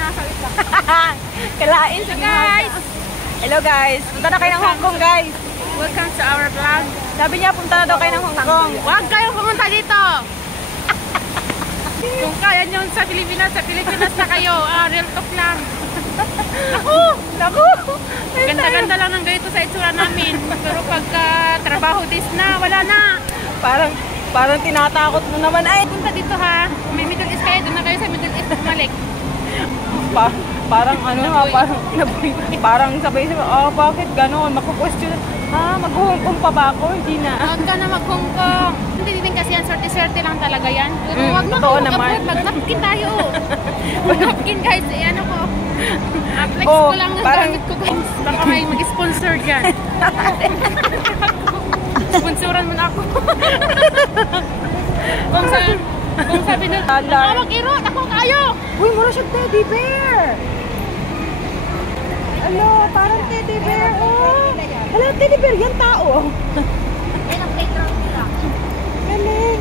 Nakakawit lang. Kalain sa guys. Hello guys. Punta na kayo ng Hong Kong guys. Welcome to our vlog. Sabi niya punta na daw kayo ng Hong Kong. Huwag kayong pumunta dito. Kung kaya nyo sa Pilipinas na kayo. Real talk lang. Naku! Ganda-ganda lang ng ganito sa itsura namin. Pero pagka trabaho this na, wala na. Parang tinatakot mo naman. Ay, Punta dito ha. Kung may Middle East kayo, doon na kayo sa Middle East bumalik. parang ano ha, parang sabay-sabay, bakit gano'n? Maku-question, mag-Hong Kong pa ba ako? Hindi na. Huwag ka na mag-Hong Kong. Hindi din kasi yan, sorte-serte lang talaga yan. Pero huwag na totoo kayo naman. mag-napkin tayo. Mag-napkin guys, ano ko. Flex ko lang ang parang gamit ko guys. Baka may mag-sponsor dyan. Sponsoran mo na ako. Kung sabi na, mag-irot, ako kayo. Uy, mura siya teddy bear. Alo, parang teddy bear. Oh. Hala, teddy bear, yan tao. Yan ang playground nila. Galing.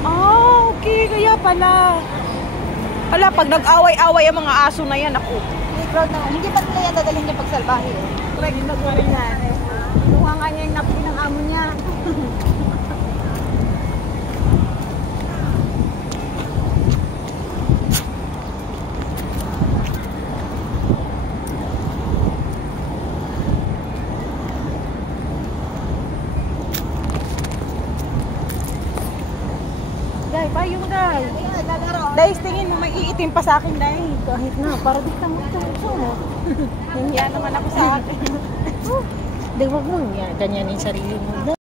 Okay, kaya pala. Hala, pag nag-away-away ang mga aso na yan, ako. Playground na. Hindi pa nila yan dadalhin niya pagsalbahe. Correct, nag-worry yan. Kuha nga niya yung napkin ng amo niya. Day, payong day. Day, tingin mo, may iitim pa sa akin, day. Kahit na, para di tamot-tamot mo. Nandiyan naman ako sa akin. Di, wag mo yan. Ganyan yung sarili mo.